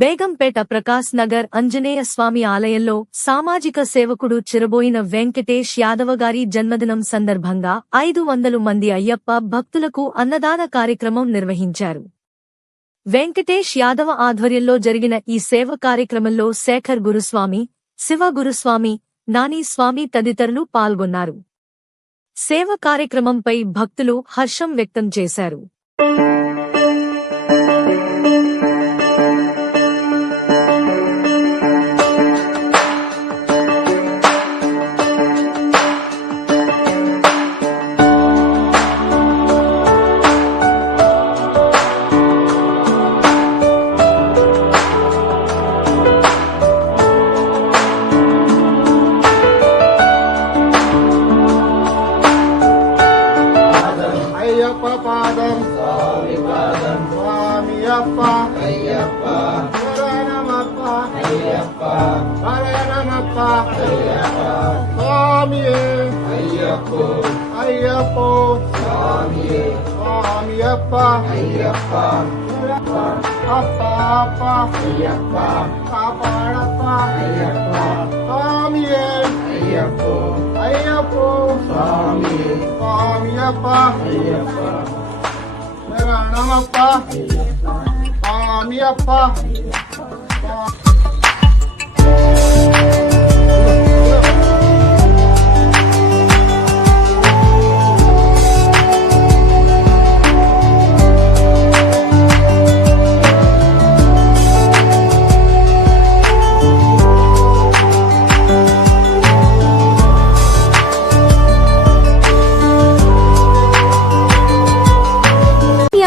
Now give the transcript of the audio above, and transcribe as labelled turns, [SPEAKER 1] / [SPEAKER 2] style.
[SPEAKER 1] బేగంపేట ప్రకాశ్ నగర్ అంజనేయ స్వామి ఆలయంలో సామాజిక సేవకుడు చిరబోయిన వెంకటేష్ యాదవ గారి జన్మదినం సందర్భంగా ఐదు వందలు మంది అయ్యప్ప భక్తులకు అన్నదాన కార్యక్రమం నిర్వహించారు. వెంకటేష్ యాదవ ఆధ్వర్యంలో జరిగిన ఈ సేవ కార్యక్రమంలో శేఖర్ గురుస్వామి శివ గురుస్వామి నాని స్వామి తదితరులు పాల్గొన్నారు. సేవ కార్యక్రమంపై భక్తులు హర్షం వ్యక్తం చేశారు.
[SPEAKER 2] பாதம். சுவாமி பாதம் சுவாமி அப்பா ஐயப்பா. சரணமப்பா. ஐயப்பா. அப்பா. அப்பா அப்பா. அப்பா ஐயப்போ சாமி சாமியப்பா ஐயப்பா சரணமப்பா
[SPEAKER 3] சாமியப்பா